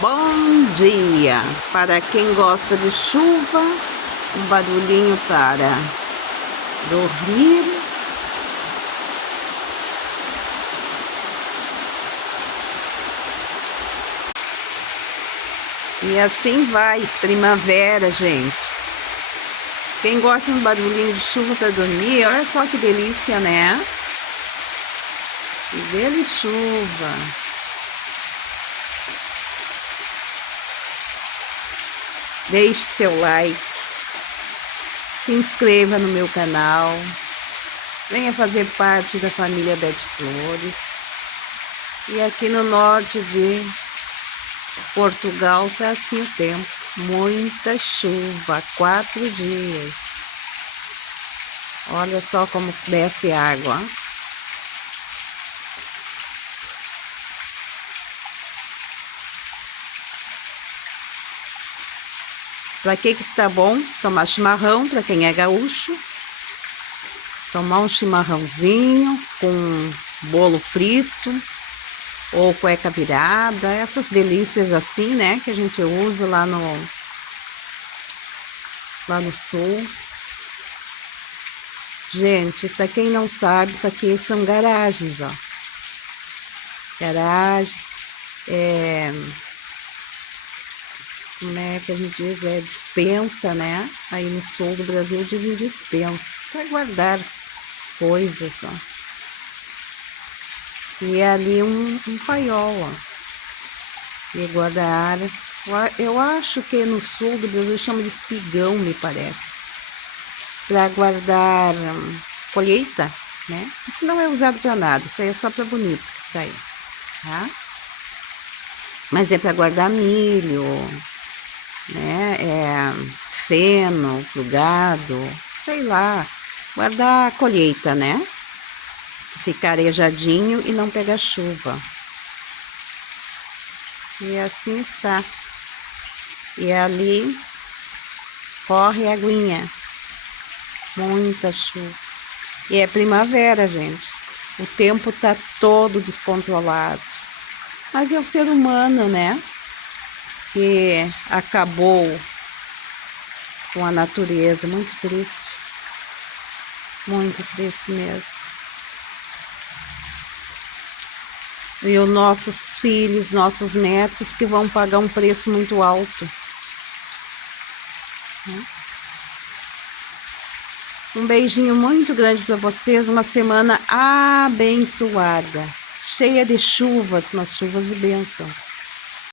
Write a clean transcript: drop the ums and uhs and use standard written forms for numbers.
Bom dia! Para quem gosta de chuva, um barulhinho para dormir. E assim vai, primavera, gente. Quem gosta de um barulhinho de chuva para dormir, olha só que delícia, né? Que deliciosa! Deixe seu like, se inscreva no meu canal, venha fazer parte da família Beth Flores. E aqui no norte de Portugal tá assim o tempo, muita chuva, 4 dias. Olha só como desce água. Para que está bom? Tomar chimarrão, para quem é gaúcho. Tomar um chimarrãozinho com bolo frito ou cueca virada, essas delícias assim, né, que a gente usa lá no sul. Gente, para quem não sabe, isso aqui são garagens, ó. Garagens, como é que a gente diz? É despensa, né? Aí no sul do Brasil dizem despensa, para guardar coisas, ó. E é ali um paiol, ó. E guarda área. Eu acho que no sul do Brasil chama de espigão, me parece. Para guardar colheita, né? Isso não é usado para nada, isso aí é só para bonito que está aí, tá? Mas é para guardar milho, né? Feno pro gado, sei lá. Guardar a colheita, né? Ficar arejadinho e não pegar chuva. E assim está. E ali corre a aguinha. Muita chuva. E é primavera, gente. O tempo tá todo descontrolado. Mas é o ser humano, né? Que acabou com a natureza. Muito triste. Muito triste mesmo. E os nossos filhos, nossos netos que vão pagar um preço muito alto. Um beijinho muito grande para vocês, uma semana abençoada, cheia de chuvas, mas chuvas e bênçãos.